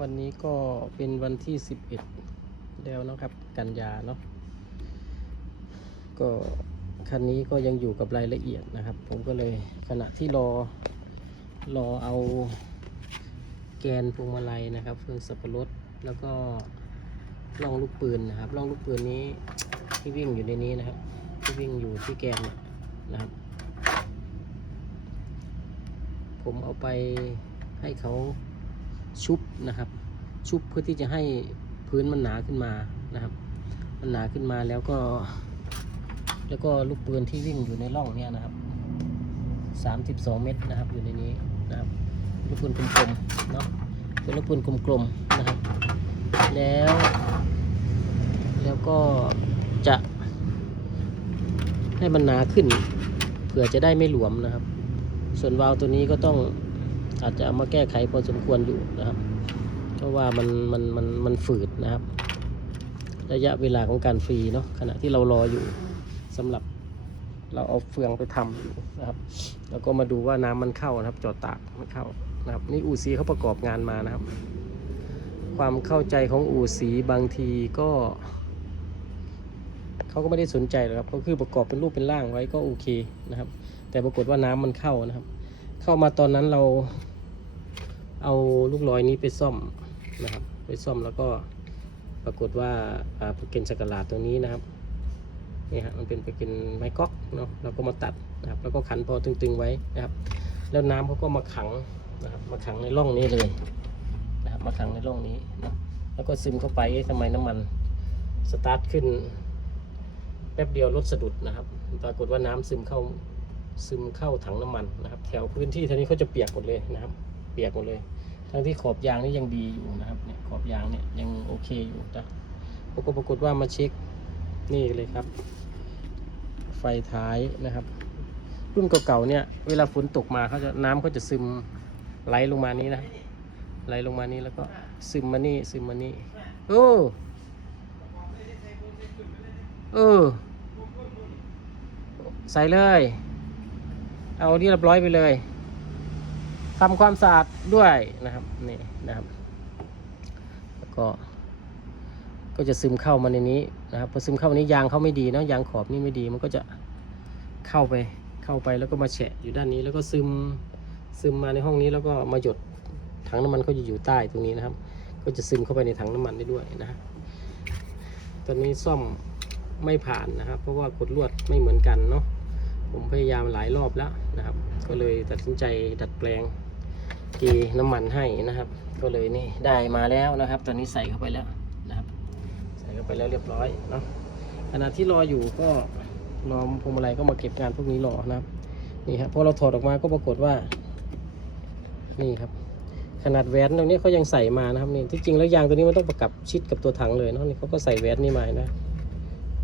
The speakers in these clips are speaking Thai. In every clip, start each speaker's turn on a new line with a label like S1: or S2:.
S1: วันนี้ก็เป็นวันที่ 11 แล้วนะครับ กันยาเนาะก็คันนี้ก็ยังอยู่กับรายละเอียดนะครับ ผมก็เลยขณะที่รอรอเอาแกนพวงมาลัยนะครับเฟืองสับปะรดแล้วก็ล่องลูกปืนนะครับล่องลูกปืนนี้ที่วิ่งอยู่ในนี้นะครับ ที่วิ่งอยู่ที่แกนนะครับ ผมเอาไปให้เขา ชุบนะครับ ชุบเพื่อที่จะให้พื้นมันหนาขึ้นมานะครับ มันหนาขึ้นมาแล้วก็ แล้วก็ลูกปืนที่วิ่งอยู่ในร่องเนี่ยนะครับ 32 เม็ดนะครับ อยู่ในนี้นะครับ ลูกปืนกลมๆเนาะเป็นลูกปืนกลมๆนะครับ แล้ว แล้วก็จะให้มันหนาขึ้น เผื่อจะได้ไม่หลวมนะครับ ส่วนวาล์วตัวนี้ก็ต้อง อาจจะเอามาแก้ไขพอสมควรอยู่นะครับ เพราะว่ามันมันมันมันฝืดนะครับ ระยะเวลาของการฟรีเนาะขณะที่เรารออยู่สำหรับเราเอาเฟืองไปทำอยู่นะครับ แล้วก็มาดูว่าน้ำมันเข้านะครับ จอดตากมันเข้านะครับ นี่อู่ซีเขาประกอบงานมานะครับ ความเข้าใจของอู่สีบางทีก็เขาก็ไม่ได้สนใจหรอกครับก็คือประกอบเป็นรูปเป็นร่างไว้ก็โอเคนะครับ แต่ปรากฏว่าน้ำมันเข้านะครับ เข้ามาตอนนั้นเราเอาลูกลอยนี้ไปซ่อมนะครับ ไปซ่อมแล้วก็ปรากฏว่าปรเกนสกัลาดตัวนี้นะครับนี่ฮะมันเป็นปรเกนไม้ก๊อกเนาะเราก็มาตัดนะครับ แล้วก็ขันพอตึงๆไว้นะครับ แล้วน้ำเขาก็มาขังนะครับ มาขังในร่องนี้เลยนะครับ มาขังในร่องนี้นะแล้วก็ซึมเข้าไปทำไมน้ำมันสตาร์ทขึ้นแป๊บเดียวรถสะดุดนะครับ ปรากฏว่าน้ำซึมเข้า ซึมเข้าถังน้ำมันนะครับ แถวพื้นที่ท่านี้เขาจะเปียกหมดเลยนะครับ เปียกหมดเลย ทั้งที่ขอบยางนี่ยังดีอยู่นะครับเนี่ยขอบยางเนี่ยยังโอเคอยู่นะปรากฏปรากฏว่ามาเช็คนี่เลยครับ ไฟท้ายนะครับ รุ่นเก่าๆเนี่ย เวลาฝนตกมาเขาจะน้ำเขาจะซึมไหลลงมานี้นะไหลลงมานี้แล้วก็ซึมมานี่ซึมมานี่โอ้เออใส่เลย เอาที่เรียบร้อยไปเลยทำความสะอาดด้วยนะครับนี่นะครับแล้วก็ ก็จะซึมเข้ามาในนี้นะครับพอซึมเข้ามานี้ยางเขาไม่ดีเนอะยางขอบนี่ไม่ดีมันก็จะเข้าไปเข้าไปแล้วก็มาแฉะอยู่ด้านนี้ แล้วก็ซึมซึมมาในห้องนี้แล้วก็มาหยดถังน้ำมันเขาจะอยู่ใต้ตรงนี้นะครับ ก็จะซึมเข้าไปในถังน้ำมันได้ด้วยนะฮะตอนนี้ซ่อมไม่ผ่านนะครับ เพราะว่ากดลวดไม่เหมือนกันเนาะ ผมพยายามหลายรอบแล้วนะครับ ก็เลยตัดสินใจดัดแปลงเกน้ำมันให้นะครับ ก็เลยนี่ได้มาแล้วนะครับ ตอนนี้ใส่เข้าไปแล้วนะครับ ใส่เข้าไปแล้วเรียบร้อยเนาะขณะที่รออยู่ก็รอพวงมาลัยก็มาเก็บงานพวกนี้รอนะครับนี่ครับพอเราถอดออกมาก็ปรากฏว่า นี่ครับ ขนาดแหวนตรงนี้เขายังใส่มานะครับนี่ที่จริงแล้วยางตัวนี้มันต้องประกับชิดกับตัวถังเลยเนาะนี่เขาก็ใส่แหวนนี่มานะ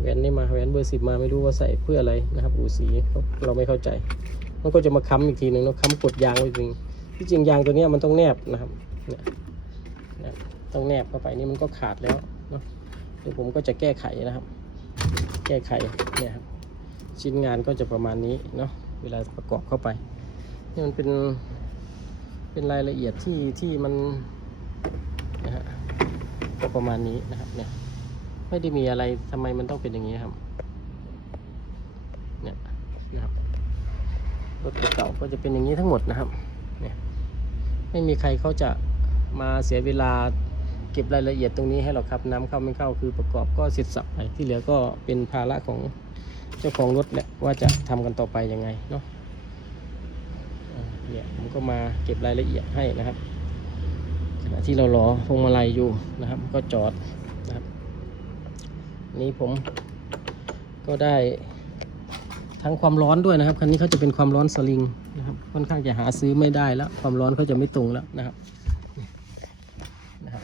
S1: แหวนนี่มาแหวนเบอร์สิบมาไม่รู้ว่าใส่เพื่ออะไรนะครับอูสีเราไม่เข้าใจ มันก็จะมาค้ำอีกทีหนึ่งเนาะค้ำกดยางไว้อีกทีที่จริงยางตัวนี้มันต้องแนบนะครับเนี่ยเนี่ยต้องแนบเข้าไปนี่มันก็ขาดแล้วเนาะเดี๋ยวผมก็จะแก้ไขนะครับ แก้ไขเนี่ยครับชิ้นงานก็จะประมาณนี้เนาะเวลาประกอบเข้าไปนี่มันเป็นเป็นรายละเอียดที่ที่มันนะฮะก็ประมาณนี้นะครับเนี่ย ไม่ได้มีอะไรทำไมมันต้องเป็นอย่างนี้ครับ เนี่ยนะครับรถเก่าก็จะเป็นอย่างนี้ทั้งหมดนะครับ เนี่ย ไม่มีใครเขาจะมาเสียเวลาเก็บรายละเอียดตรงนี้ให้หรอกครับน้ำเข้าไม่เข้าคือประกอบก็เสร็จสับไปที่เหลือก็เป็นภาระของเจ้าของรถแหละว่าจะทำกันต่อไปยังไงเนาะเนี่ยผมก็มาเก็บรายละเอียดให้นะครับขณะที่เรารอพวงมาลัยอยู่นะครับ ก็จอดนะครับ นี้ผมก็ได้ทั้งความร้อนด้วยนะครับ คันนี้เขาจะเป็นความร้อนสลิงนะครับ ค่อนข้างจะหาซื้อไม่ได้แล้ว ความร้อนเขาจะไม่ตรงแล้วนะครับนะครับ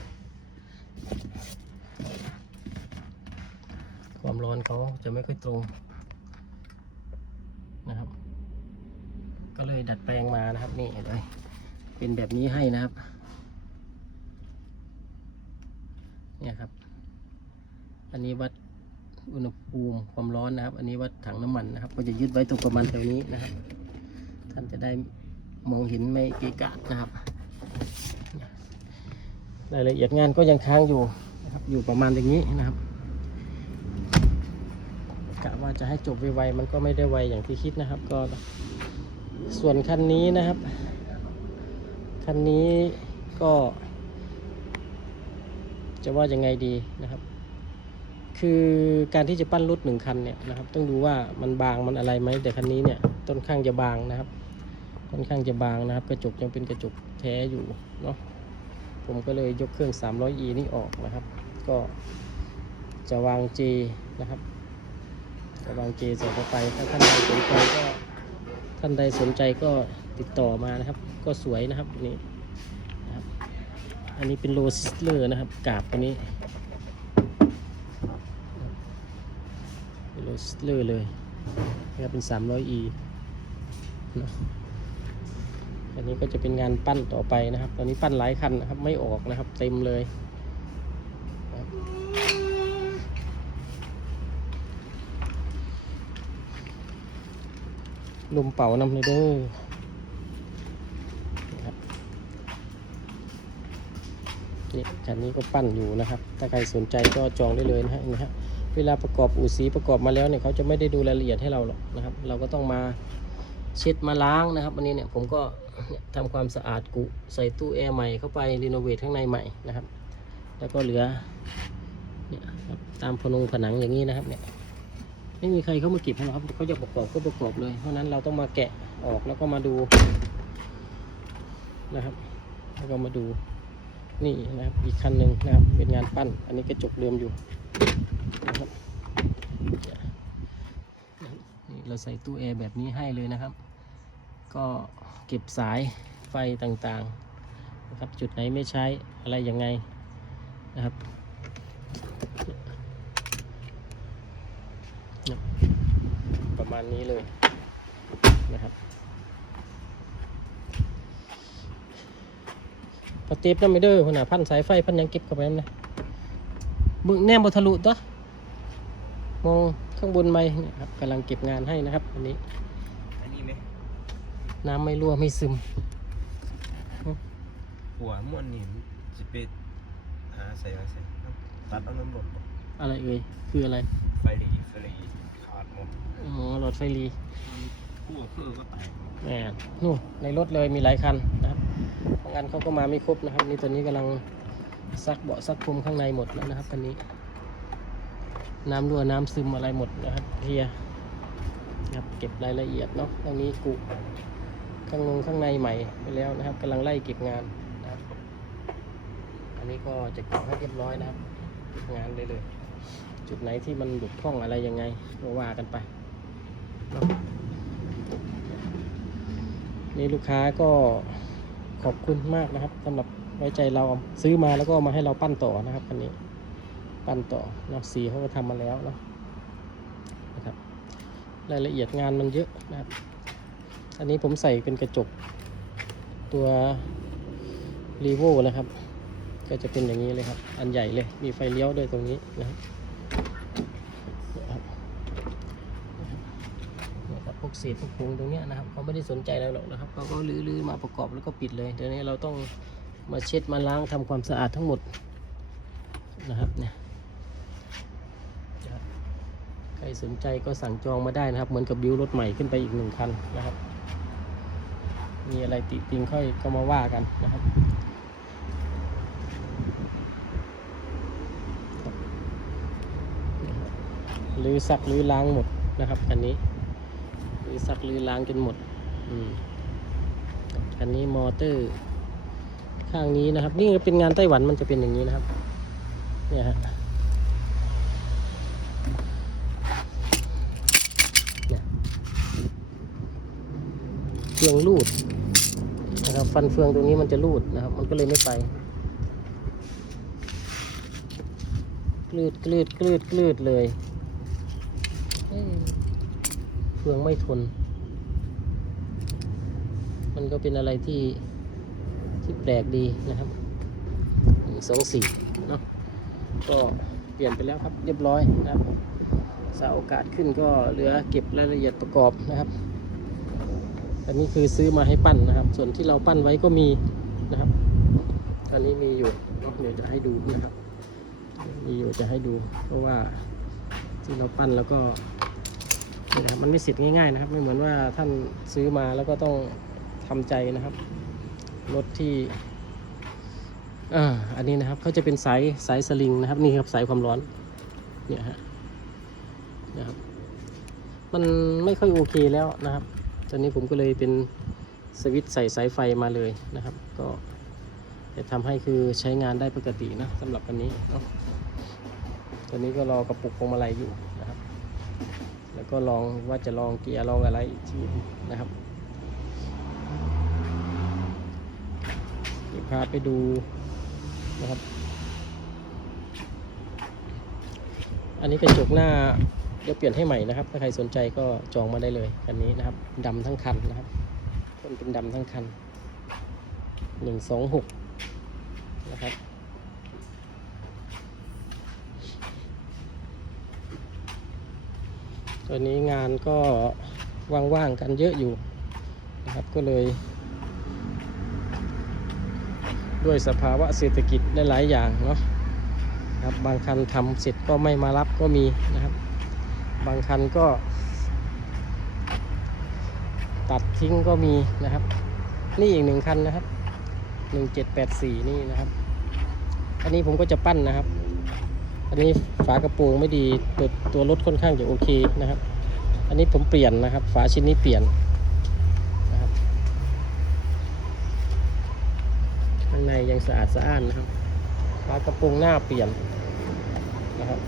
S1: ความร้อนเขาจะไม่ค่อยตรงนะครับ ก็เลยดัดแปลงมานะครับนี่เห็นไหมเป็นแบบนี้ให้นะครับ เนี่ยครับ อันนี้วัดอุณหภูมิความร้อนนะครับ อันนี้วัดถังน้ำมันนะครับ ก็จะยึดไว้ตรงประมาณแถวนี้นะครับ ท่านจะได้มองเห็นไม่เกะกะนะครับรายละเอียดงานก็ยังค้างอยู่นะครับ อยู่ประมาณอย่างนี้นะครับกะว่าจะให้จบไวๆมันก็ไม่ได้ไวอย่างที่คิดนะครับ ก็ส่วนคันนี้นะครับคันนี้ก็ จะว่ายังไงดีนะครับ คือการที่จะปั้นรถหนึ่งคันเนี่ยนะครับ ต้องดูว่ามันบางมันอะไรไหมแต่คันนี้เนี่ยต้นข้างจะบางนะครับค่อนข้างจะบางนะครับ กระจกยังเป็นกระจกแท้อยู่เนาะผมก็เลยยกเครื่อง 300e นี่ออกนะครับ ก็จะวาง J นะครับ จะวาง J ใส่เข้าไปถ้าท่านใดสนใจก็ท่านใดสนใจก็ติดต่อมานะครับ ก็สวยนะครับนี่นะครับ อันนี้เป็นโลซิสเลอร์นะครับกาบตัวนี้ เลซิสเลอเลยนะครับเป็น 300e นะอันนี้ก็จะเป็นงานปั้นต่อไปนะครับ ตอนนี้ปั้นหลายคันนะครับไม่ออกนะครับ เต็มเลยลมเป่านำเลยเด้อนี่คันนี้ก็ปั้นอยู่นะครับ ถ้าใครสนใจก็จองได้เลยนะฮะนะฮะ เวลาประกอบอู่สีประกอบมาแล้วเนี่ยเขาจะไม่ได้ดูรายละเอียดให้เราหรอกนะครับ เราก็ต้องมาเช็ดมาล้างนะครับวันนี้เนี่ยผมก็เนี่ยทำความสะอาดกุใส่ตู้แอร์ใหม่เข้าไปรีโนเวทข้างในใหม่นะครับ แล้วก็เหลือเนี่ยครับตามพนงผนังอย่างนี้นะครับเนี่ยไม่มีใครเข้ามาเก็บให้หรอกครับเขาจะประกอบก็ประกอบเลย เพราะฉะนั้นเราต้องมาแกะออกแล้วก็มาดูนะครับ แล้วก็มาดูนี่นะครับอีกคันหนึ่งนะครับเป็นงานปั้น อันนี้กระจกเดิมอยู่ นะครับเนี่เราใส่ตู้แอร์แบบนี้ให้เลยนะครับ ก็เก็บสายไฟต่างๆนะครับจุดไหนไม่ใช้อะไรยังไงนะครับประมาณนี้เลยนะครับพอเต็บน้ำไม่เด้อคนน่ะพันสายไฟพันยังเก็บเข้าไปนั่นนะบึงแนมบทะลุตัว มองข้างบนไหมเนี่ยครับกำลังเก็บงานให้นะครับอันนี้
S2: อันนี้ไหม
S1: น้ำไม่รั่วไม่ซึม
S2: หัวม้วนนี่มันจะไปหาใส่ไว้ใส่น้ำตัดเอาน้ำรถบ่
S1: อะไรเอ่ยคืออะไร
S2: ไฟหลีไฟหลีขาดหมด
S1: อ๋อหลอดไฟรี
S2: คู่กับคือก็แตก
S1: แหมนู่นในรถเลยมีหลายคันนะครับบางอันเขาก็มาไม่ครบนะครับนี่ตอนนี้กำลังซักเบาะซักพรมข้างในหมดแล้วนะครับตอนนี้ น้ำรั่วน้ำซึมอะไรหมดนะครับเคลียร์นะครับเก็บรายละเอียดเนาะตรงนี้กุข้างนงข้างในใหม่ไปแล้วนะครับกำลังไล่เก็บงานนะครับ อันนี้ก็จะเก็บให้เรียบร้อยนะครับเก็บงานได้เลย จุดไหนที่มันบกพร่องอะไรยังไงก็ว่ากันไปเนาะนี่ลูกค้าก็ขอบคุณมากนะครับสำหรับไว้ใจเราซื้อมาแล้วก็มาให้เราปั้นต่อนะครับคันนี้ ปั้นต่อเนาะสีเขาก็ทำมาแล้วเนาะนะครับรายละเอียดงานมันเยอะนะครับอันนี้ผมใส่เป็นกระจกตัวรีโวนะครับ ก็จะเป็นอย่างนี้เลยครับ อันใหญ่เลย มีไฟเลี้ยวด้วยตรงนี้นะครับนะครับพวกเศษพวกพุงตรงเนี้ยนะครับเขาไม่ได้สนใจเราหรอกนะครับเขาก็ลื้อๆมาประกอบแล้วก็ปิดเลยเดี๋ยวนี้เราต้องมาเช็ดมาล้างทำความสะอาดทั้งหมดนะครับเนี่ยนะครับใค รสนใจก็สั่งจองมาได้นะครับ เหมือนกับบิวรถใหม่ขึ้นไปอีกหนึ่งคันนะครับ มีอะไรติติงค่อยก็มาว่ากันนะครับ หรือซักหรือล้างหมดนะครับอันนี้หรือซักหรือล้างจนหมด อืมอันนี้มอเตอร์ ข้างนี้นะครับ นี่เป็นงานไต้หวันมันจะเป็นอย่างนี้นะครับ เนี่ยฮะเนี่ย เฟืองรูดนะครับฟันเฟืองตรงนี้มันจะรูดนะครับ มันก็เลยไม่ไปกลืดกลืดกลืดกลืดเลยเฟืองไม่ทน มันก็เป็นอะไรที่ที่แปลกดีนะครับสองสี่เนาะก็เปลี่ยนไปแล้วครับเรียบร้อยนะครับสาโอกาสขึ้นก็เหลือเก็บรายละเอียดประกอบนะครับ อันนี้คือซื้อมาให้ปั้นนะครับ ส่วนที่เราปั้นไว้ก็มีนะครับตอนนี้มีอยู่เดี๋ยวจะให้ดูนะครับ มีอยู่จะให้ดู เพราะว่าที่เราปั้นแล้วก็นี่นะครับมันไม่สิทธิ์ง่ายๆนะครับ ไม่เหมือนว่าท่านซื้อมาแล้วก็ต้องทำใจนะครับรถที่อ่าอันนี้นะครับเขาจะเป็นสายสายสลิงนะครับนี่ครับสายความร้อนเนี่ยฮะนะครับ มันไม่ค่อยโอเคแล้วนะครับ ตอนนี้ผมก็เลยเป็นสวิตช์ใส่สายไฟมาเลยนะครับ ก็จะทำให้คือใช้งานได้ปกตินะสำหรับวันนี้เนาะตอนนี้ก็รอกระปุกพวงมาลัยอยู่นะครับ แล้วก็ลองว่าจะลองเกียร์ลองอะไรอีกทีนะครับเดี๋ยวพาไปดูนะครับ อันนี้กระจกหน้า ดี๋ยวเปลี่ยนให้ใหม่นะครับ ถ้าใครสนใจก็จองมาได้เลยคันนี้นะครับดำทั้งคันนะครับต้นเป็นดำทั้งคันหนึ่งสองหกนะครับตอนนี้งานก็ว่างๆกันเยอะอยู่นะครับก็เลย ด้วยสภาวะเศรษฐกิจได้หลายอย่างเนาะครับบางคันทำเสร็จก็ไม่มารับก็มีนะครับ บางคันก็ ตัดทิ้งก็มีนะครับ นี่อีกหนึ่งคันนะครับหนึ่งเจ็ดแปดสี่นี่นะครับ อันนี้ผมก็จะปั้นนะครับ อันนี้ฝากระโปรงไม่ดีตัวตัวรถค่อนข้างจะโอเคนะครับ อันนี้ผมเปลี่ยนนะครับ ฝาชิ้นนี้เปลี่ยนนะครับข้างในยังสะอาดสะอ้านนะครับฝากระโปรงหน้าเปลี่ยนนะครับ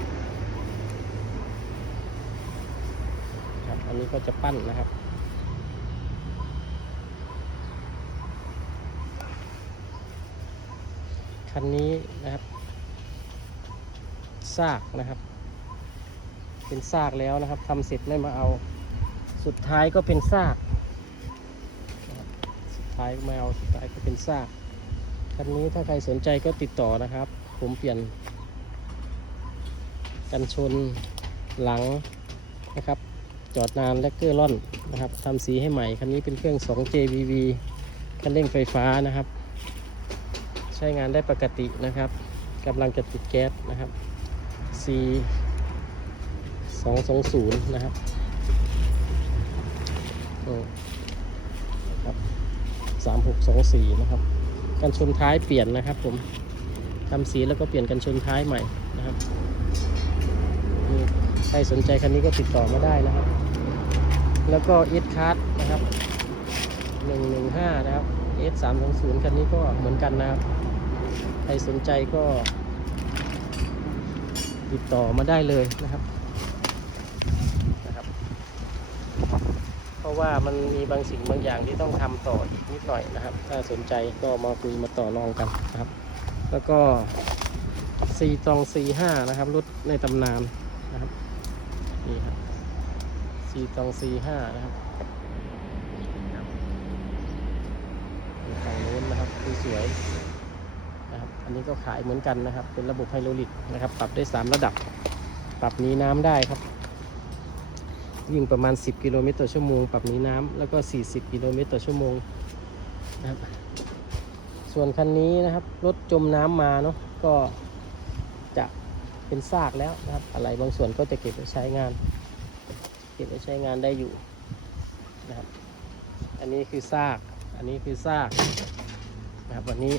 S1: ครับ อันนี้ก็จะปั้นนะครับ คันนี้นะครับ ซากนะครับ เป็นซากแล้วนะครับทำเสร็จไม่มาเอา สุดท้ายก็เป็นซาก สุดท้ายไม่เอา สุดท้ายก็เป็นซาก คันนี้ถ้าใครสนใจก็ติดต่อนะครับ ผมเปลี่ยน กันชนหลังนะครับ จอดนานและเกอร์ล่อนนะครับทำสีให้ใหม่ คันนี้เป็นเครื่อง 2 JVV คันเร่งไฟฟ้านะครับ ใช้งานได้ปกตินะครับกำลังจะติดแก๊สนะครับ C 220 นะครับครับ3624 นะครับ กันชนท้ายเปลี่ยนนะครับผมทำสีแล้วก็เปลี่ยนกันชนท้ายใหม่นะครับ ใครสนใจคันนี้ก็ติดต่อมาได้นะครับ แล้วก็เอสคาร์ดนะครับ115นะครับเอส320คันนี้ก็เหมือนกันนะครับ ใครสนใจก็ ติดต่อมาได้เลยนะครับนะครับ เพราะว่ามันมีบางสิ่งบางอย่างที่ต้องทำต่ออีกนิดหน่อยนะครับ ถ้าสนใจก็มาคุยมาต่อรองกันนะครับ แล้วก็ซีตองซีห้านะครับรถในตำนาน นะครับนี่ครับซีตองซีห้านะครับฝั่งนู้นนะครับสวยนะครับ อันนี้ก็ขายเหมือนกันนะครับ เป็นระบบไฮโดรลิกนะครับ ปรับได้ 3 ระดับ ปรับนี้น้ำได้ครับ วิ่งประมาณ 10 กิโลเมตรต่อชั่วโมง ปรับนี้น้ำแล้วก็ 40 กิโลเมตรต่อชั่วโมงนะครับ ส่วนคันนี้นะครับ รถจมน้ำมาเนาะ ก็ เป็นซากแล้วนะครับ อะไรบางส่วนก็จะเก็บไว้ใช้งาน เก็บไว้ใช้งานได้อยู่นะครับ อันนี้คือซาก อันนี้คือซากนะครับ วันนี้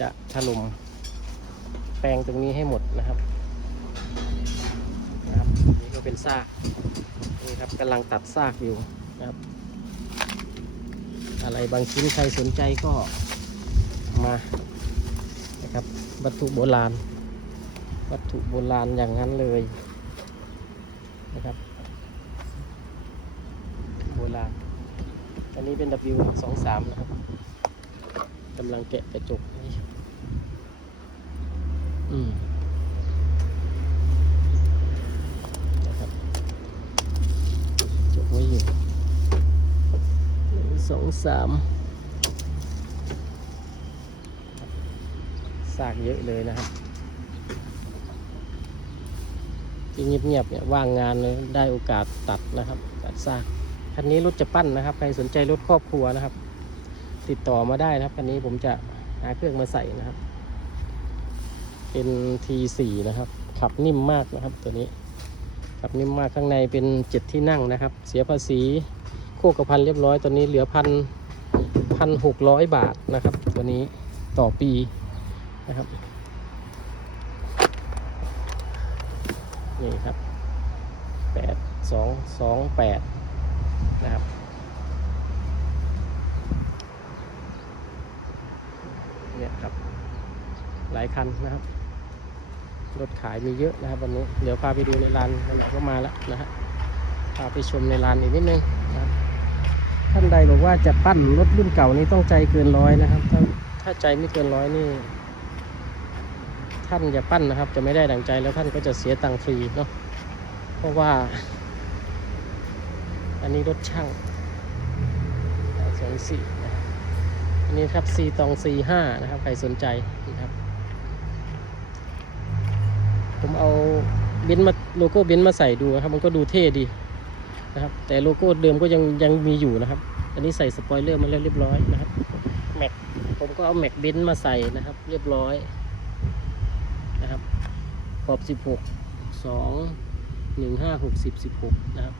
S1: จะถล่มแปลงตรงนี้ให้หมดนะครับนะครับ นี่ก็เป็นซาก นี่ครับกำลังตัดซากอยู่นะครับ อะไรบางชิ้นใครสนใจก็มานะครับวัตถุโบราณ วัตถุโบราณอย่างนั้นเลยนะครับโบราณอันนี้เป็น W 2 3นะครับกำลังแกะกระจกนี่อืมนะครับจกไว้อยู่สองสามซากเยอะเลยนะครับ ที่เงียบๆเนี่ยว่างงานเลยได้โอกาสตัดนะครับตัดซากคันนี้รถจะปั้นนะครับ ใครสนใจรถครอบครัวนะครับ ติดต่อมาได้นะครับคันนี้ผมจะหาเครื่องมาใส่นะครับ เป็น T4 นะครับ ขับนิ่มมากนะครับตัวนี้ขับนิ่มมากข้างในเป็นเจ็ดที่นั่งนะครับ เสียภาษีโคกระพันเรียบร้อยตัวนี้เหลือพันพันหกร้อยบาทนะครับ ตัวนี้ต่อปีนะครับ นี่ครับแปดสองสองแปดนะครับเนี่ยครับ หลายคันนะครับ รถขายมีเยอะนะครับวันนี้ เดี๋ยวพาไปดูในร้านวันไหนก็มาแล้วนะฮะพาไปชมในร้านอีกนิดนึงนะครับท่านใดบอกว่าจะปั้นรถรุ่นเก่านี้ต้องใจเกินร้อยนะครับ ถ้าถ้าใจไม่เกินร้อยนี่ ท่านอย่าปั้นนะครับ จะไม่ได้ดังใจแล้วท่านก็จะเสียตังค์ฟรีเนาะเพราะว่า อันนี้รถช่างสองสี่อันนี้ครับสี่ตองสี่ห้านะครับ ใครสนใจนะครับ ผมเอาเบนมาโลโก้เบนมาใส่ดูนะครับ มันก็ดูเท่ดีนะครับ แต่โลโก้เดิมก็ยังยังมีอยู่นะครับ อันนี้ใส่สปอยเลอร์มาแล้วเรียบร้อยนะครับแม็กผมก็เอาแม็กเบนมาใส่นะครับ เรียบร้อย นะครับ ขอบสิบหกสองหนึ่งห้าหกสิบสิบหกนะครับ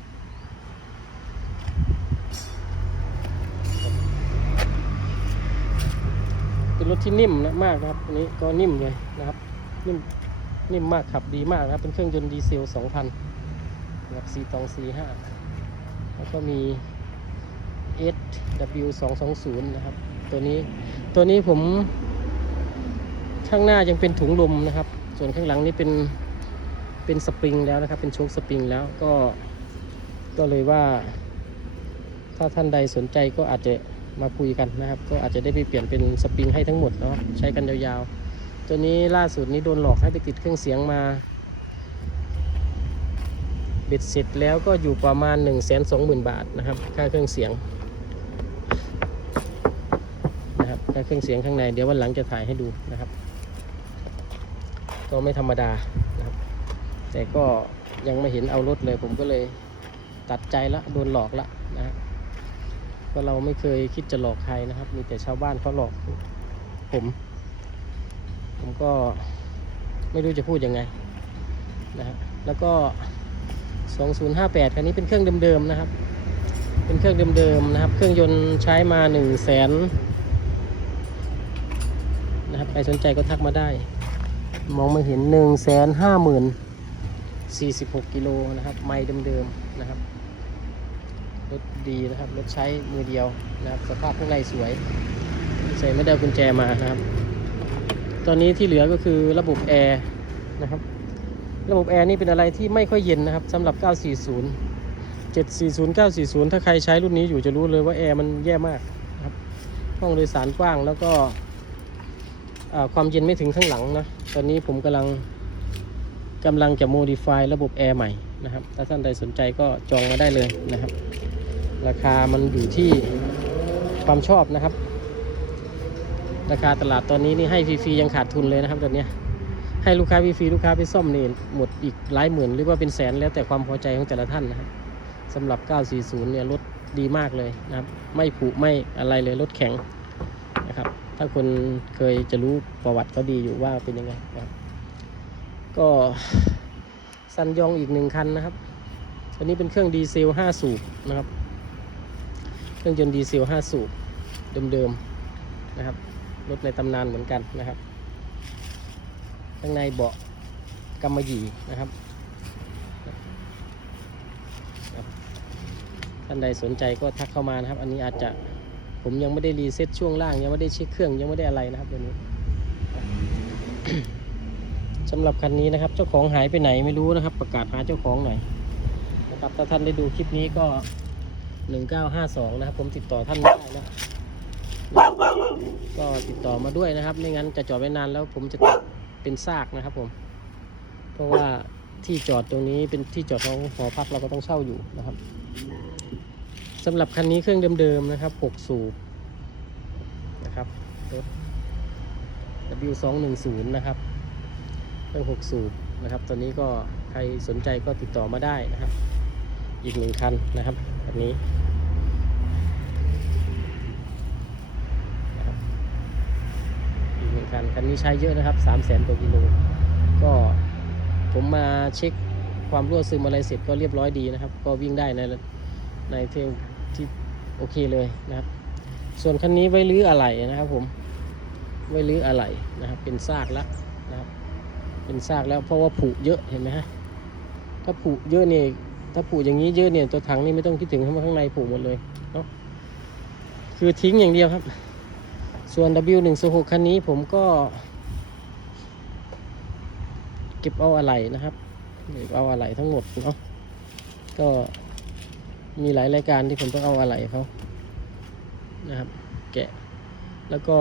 S1: เป็นรถที่นิ่มนะมากนะครับอันนี้ก็นิ่มเลยนะครับ นิ่มนิ่มมากขับดีมากนะครับ เป็นเครื่องยนต์ดีเซล 2,000นะครับ4ตอง45 แล้วก็มี SW 220 นะครับ ตัวนี้ตัวนี้ผมข้างหน้ายังเป็นถุงลมนะครับ ส่วนข้างหลังนี่เป็นเป็นสปริงแล้วนะครับ เป็นโชคสปริงแล้วก็ก็เลยว่า ถ้าท่านใดสนใจก็อาจจะมาคุยกันนะครับ ก็อาจจะได้ไปเปลี่ยนเป็นสปริงให้ทั้งหมดเนาะใช้กันยาวๆ ตัวนี้ล่าสุดนี้โดนหลอกให้ไปติดเครื่องเสียงมาเบ็ดเสร็จแล้วก็อยู่ประมาณ 1 2 0 0 0 0 บาทนะครับ ค่าเครื่องเสียงนะครับค่าเครื่องเสียงข้างในเดี๋ยววันหลังจะถ่ายให้ดูนะครับ ก็ไม่ธรรมดานะครับ แต่ก็ยังไม่เห็นเอารถเลย ผมก็เลยตัดใจละโดนหลอกละนะก็เราไม่เคยคิดจะหลอกใครนะครับ มีแต่ชาวบ้านเขาหลอกผม ผมก็ไม่รู้จะพูดยังไงนะฮะแล้วก็ 2058 คันนี้เป็นเครื่องเดิมๆนะครับ เป็นเครื่องเดิมๆนะครับ เครื่องยนต์ใช้มา1 0 0 0 0แสนนะครับ ใครสนใจก็ทักมาได้ มองไม่เห็น1 5 0 0 0 46กิโลนะครับ ไม่เดิมๆนะครับ รถดีนะครับ รถใช้มือเดียวนะครับ สภาพข้างในสวย ใส่ไม่ได้กุญแจมานะครับ ตอนนี้ที่เหลือก็คือระบบแอร์นะครับ ระบบแอร์นี่เป็นอะไรที่ไม่ค่อยเย็นนะครับสำหรับ 940 740 940 ถ้าใครใช้รุ่นนี้อยู่จะรู้เลยว่าแอร์มันแย่มากนะครับ ห้องโดยสารกว้างแล้วก็ ความเย็นไม่ถึงข้างหลังนะ ตอนนี้ผมกำลังกำลังจะ modify ระบบแอร์ใหม่นะครับ ถ้าท่านใดสนใจก็จองมาได้เลยนะครับ ราคามันอยู่ที่ความชอบนะครับ ราคาตลาดตอนนี้นี่ให้ฟรีๆยังขาดทุนเลยนะครับตอนนี้ให้ลูกค้าฟรีๆลูกค้าไปซ่อมนี่หมดอีกหลายหมื่นหรือว่าเป็นแสนแล้วแต่ความพอใจของแต่ละท่านนะครับสำหรับ 940 เนี่ยรถดีมากเลยนะครับ ไม่ผุไม่อะไรเลยรถแข็งนะครับ ถ้าคนเคยจะรู้ประวัติเขาดีอยู่ว่าเป็นยังไงนะครับ ก็ซันยองอีกหนึ่งคันนะครับอันนี้เป็นเครื่องดีเซล 5 สูบนะครับ เครื่องยนต์ดีเซล 5 สูบเดิมๆนะครับ รถในตำนานเหมือนกันนะครับ ข้างในเบาะกำมะหยี่นะครับครับท่านใดสนใจก็ทักเข้ามานะครับ อันนี้อาจจะ ผมยังไม่ได้รีเซ็ตช่วงล่างยังไม่ได้เช็คเครื่องยังไม่ได้อะไรนะครับเดี๋ยวนี้สำหรับคันนี้นะครับ เจ้าของหายไปไหนไม่รู้นะครับ ประกาศหาเจ้าของหน่อยนะครับถ้าท่านได้ดูคลิปนี้ก็1952นะครับ ผมติดต่อท่านไม่ได้นะก็ติดต่อมาด้วยนะครับ ไม่งั้นจะจอดไว้นานแล้วผมจะตัดเป็นซากนะครับ ผม เพราะว่าที่จอดตรงนี้เป็นที่จอดของหอพักเราก็ต้องเช่าอยู่นะครับ สำหรับคันนี้เครื่องเดิมๆนะครับ 6 สูบนะครับรถ W210 นะครับเครื่อง 6 สูบนะครับ ตอนนี้ก็ใครสนใจก็ติดต่อมาได้นะครับ อีกหนึ่งคันนะครับแบบนี้อีกหนึ่งคันนคันนี้ใช้เยอะนะครับ3 0 0แสนกว่ากิโลก็ผมมาเช็คความรั่วซึมอะไรเสร็จก็เรียบร้อยดีนะครับ ก็วิ่งได้ในในเทล โอเคเลยนะครับ ส่วนคันนี้ไว้ลื้ออะไหล่นะครับผมไว้ลื้ออะไหล่นะครับ เป็นซากแล้วนะครับ เป็นซากแล้วเพราะว่าผุเยอะเห็นไหมฮะถ้าผุเยอะเนี่ยถ้าผุอย่างนี้เยอะเนี่ยตัวถังนี่ไม่ต้องคิดถึงเพราะว่าข้างในผุหมดเลยเนาะคือทิ้งอย่างเดียวครับ ส่วน W106 คันนี้ผมก็ เก็บเอาอะไหล่นะครับเก็บเอาอะไหล่ทั้งหมดเนาะก็ มีหลายรายการที่ผมต้องเอาอะไหล่เขานะครับ แกะ แล้วก็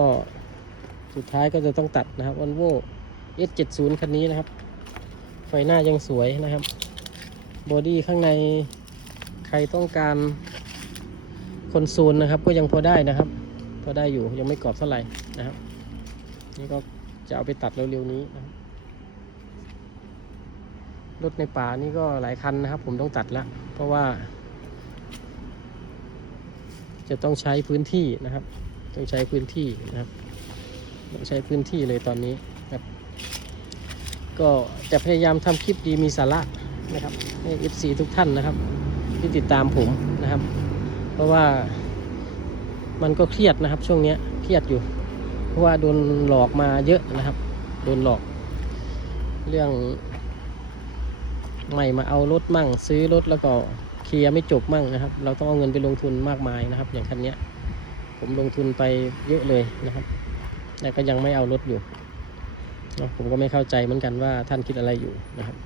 S1: สุดท้ายก็จะต้องตัดนะครับ Volvo S70 คันนี้นะครับ ไฟหน้ายังสวยนะครับ บอดี้ข้างในใครต้องการคอนโซลนะครับ ก็ยังพอได้นะครับ พอได้อยู่ยังไม่กรอบเท่าไหร่นะครับ นี่ก็จะเอาไปตัดเร็วๆนี้นะครับรถในป่านี่ก็หลายคันนะครับ ผมต้องตัดและเพราะว่า จะต้องใช้พื้นที่นะครับ ต้องใช้พื้นที่นะครับต้องใช้พื้นที่เลยตอนนี้ครับ ก็จะพยายามทำคลิปดีมีสาระนะครับให้ FC ทุกท่านนะครับ ที่ติดตามผมนะครับ เพราะว่ามันก็เครียดนะครับ ช่วงนี้เครียดอยู่ เพราะว่าโดนหลอกมาเยอะนะครับ โดนหลอก เรื่องไม่มาเอารถมั่งซื้อรถแล้วก็ เคลียร์ไม่จบมั่งนะครับ เราต้องเอาเงินไปลงทุนมากมายนะครับ อย่างคันเนี้ยผมลงทุนไปเยอะเลยนะครับแต่ก็ยังไม่เอารถอยู่เนาะผมก็ไม่เข้าใจเหมือนกันว่าท่านคิดอะไรอยู่นะครับ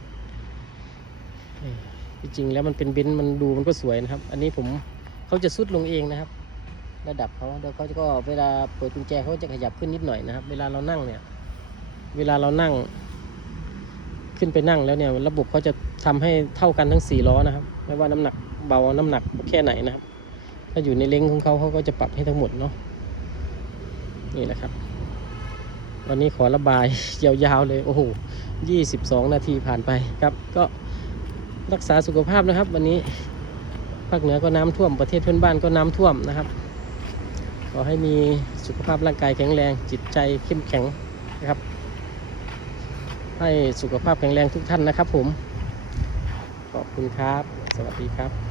S1: จริงๆแล้วมันเป็นเบนซ์มันดูมันก็สวยนะครับ อันนี้ผมเขาจะซุดลงเองนะครับ ระดับเขาเดี๋ยวเขาก็เวลาเปิดกุญแจเขาจะขยับขึ้นนิดหน่อยนะครับ เวลาเรานั่งเนี่ย เวลาเรานั่ง ขึ้นไปนั่งแล้วเนี่ยระบบเขาจะทำให้เท่ากันทั้งสี่ล้อนะครับ ไม่ว่าน้ำหนักเบาน้ำหนักแค่ไหนนะครับ ถ้าอยู่ในเล้งของเขาเขาก็จะปรับให้ทั้งหมดเนาะนี่แหละครับ วันนี้ขอระบาย ยาวๆเลยโอ้โหยี่สิบสองนาทีผ่านไปครับ ก็รักษาสุขภาพนะครับ วันนี้ภาคเหนือก็น้ำท่วมประเทศเพื่อนบ้านก็น้ำท่วมนะครับ ขอให้มีสุขภาพร่างกายแข็งแรง จิตใจเข้มแข็งนะครับ ให้สุขภาพแข็งแรงทุกท่านนะครับผม ขอบคุณครับ สวัสดีครับ